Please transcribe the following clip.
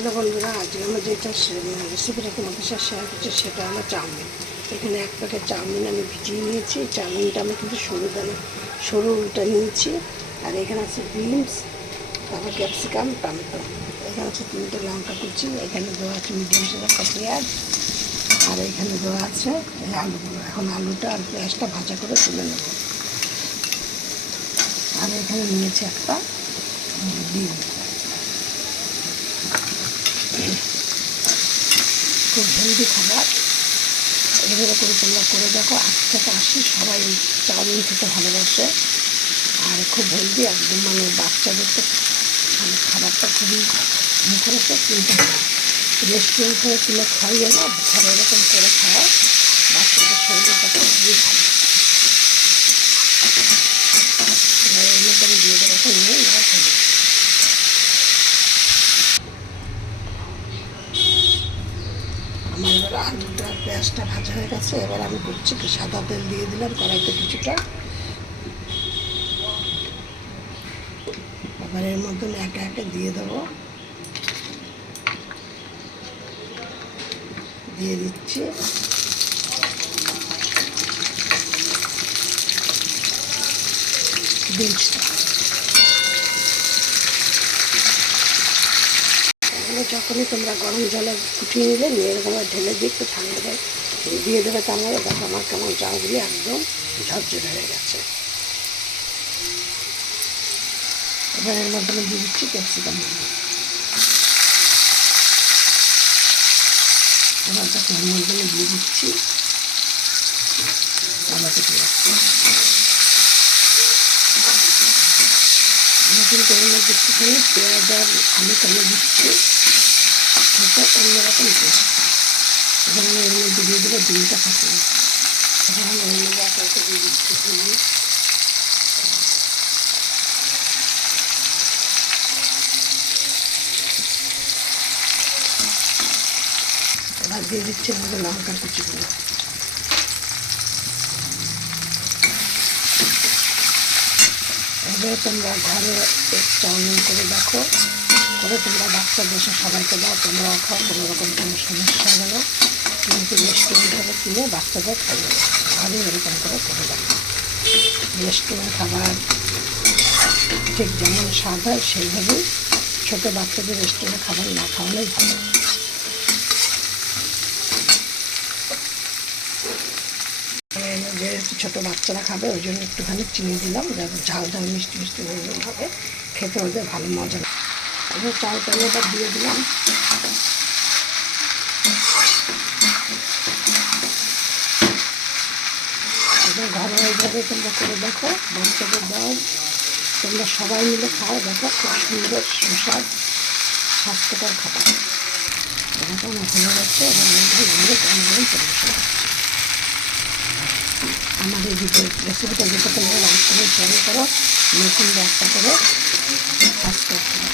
Hello বন্ধুরা, আজকে আমরা যেটা রেসিপিটা তোমাদের সাথে শেয়ার করছি সেটা হলো চাউমিন। এখানে এক প্যাকেট চাউমিন আমি ভিজিয়ে নিয়েছি। চাউমিনটা আমি কিন্তু সরুটা নিয়েছি। আর এখানে আছে বিনস, তারপর ক্যাপসিকাম, টমেটো। এখানে আছে 3টে লঙ্কা কুচি। এখানে দেওয়া আছে মিডিয়াম সাইজের একটা পেঁয়াজ। আর এখানে দেওয়া আছে এই আলুগুলো। এখন আলুটা আর পেঁয়াজটা ভাজা করে তুলে নেব। আর এখানে নিয়েছি একটা ডিম। খুব হেলদি খাবার, এভাবে করে তোমরা করে দেখো। 8 থেকে 80 সবাই চাউমিন খেতে ভালোবাসে। আর খুব হেলদি একদম, মানে বাচ্চাদের তো মানে খাবারটা খুবই মুখরোচক। কিন্তু রেস্টুরেন্ট থেকে তুলে খাইয়ে না, ঘরে এরকম করে খাওয়া বাচ্চাদের শরীরের পক্ষে খুবই ভালো। এর মধ্যে আমি দিয়ে দেবো এখন নেই না খেলে। আমার এবার আলুটা পেঁয়াজটা ভাজা হয়ে গেছে। এবার আমি করছি কি, সাদা তেল দিয়ে দিলাম কড়াইতে কিছুটা। এবার এর মধ্যে একে একে দিয়ে দেবো। দিয়ে দিচ্ছি বিনসটা। এগুলো যখনই তোমরা গরম জলে ফুটিয়ে নিলে নিয়ে এরকম ঢেলে দিয়ে একটু ঠান্ডা জল দিয়ে দেবে। তার মধ্যে দেখো আমার কেমন চাউগুলি একদম ঝরঝরে হয়ে গেছে। এবার এর মধ্যে আমি দিয়ে দিচ্ছি ক্যাপসিকাম। এবার দেখো এর মধ্যে আমি দিয়ে দিচ্ছি টমেটো পেঁয়াজ। আমি কিন্তু এর মধ্যে একটুখানি পেঁয়াজ আর আলু কেমন দিচ্ছি, সেটা অন্যরকম টেস্ট। এবার আমি এর মধ্যে দিয়ে দেবো ডিমটা ফাটিয়ে। এবার আমি এর মধ্যে একে একে দিয়ে দিচ্ছি চিনি। এবার দিয়ে দিচ্ছি এর মধ্যে লঙ্কার কুচিগুলো। এবার তোমরা ঘরে এক চাউমিন করে দেখো, করে তোমরা বাচ্চাদের সবাইকে দাও, তোমরাও খাও। কোনো রকম কোনো সমস্যা হবে না। কিন্তু রেস্টুরেন্ট থেকে কিনে বাচ্চাদের খাইয়ে ঘরে এরকম করে দেখো। রেস্টুরেন্ট খাবার ঠিক যেমন স্বাদ হয় সেইভাবেই ছোটো বাচ্চাদের রেস্টুরেন্ট খাবার না খাওয়ানোই ভালো। যেহেতু ছোটো বাচ্চারা খাবে ওই জন্য একটুখানি চিনি দিলাম, যাতে ঝাল ঝাল মিষ্টি মিষ্টি হবে, খেতে ওদের ভালো মজা লাগে। এবার চালটা এবার দিয়ে দিলাম। এবার ঘরোয়াভাবে তোমরা করে দেখো, বাচ্চাদের দাও, তোমরা সবাই মিলে খাও, দেখো খুব সুন্দর সুস্বাদ স্বাস্থ্যকর খাবার। এরকম হয়ে যাচ্ছে। এবার আমাদের গরম গরম পরিবেশন করছি। আমার এই রেসিপিটা যেটা তোমরা লাইক করে শেয়ার করো, নতুন একটা করে সাবস্ক্রাইব করো।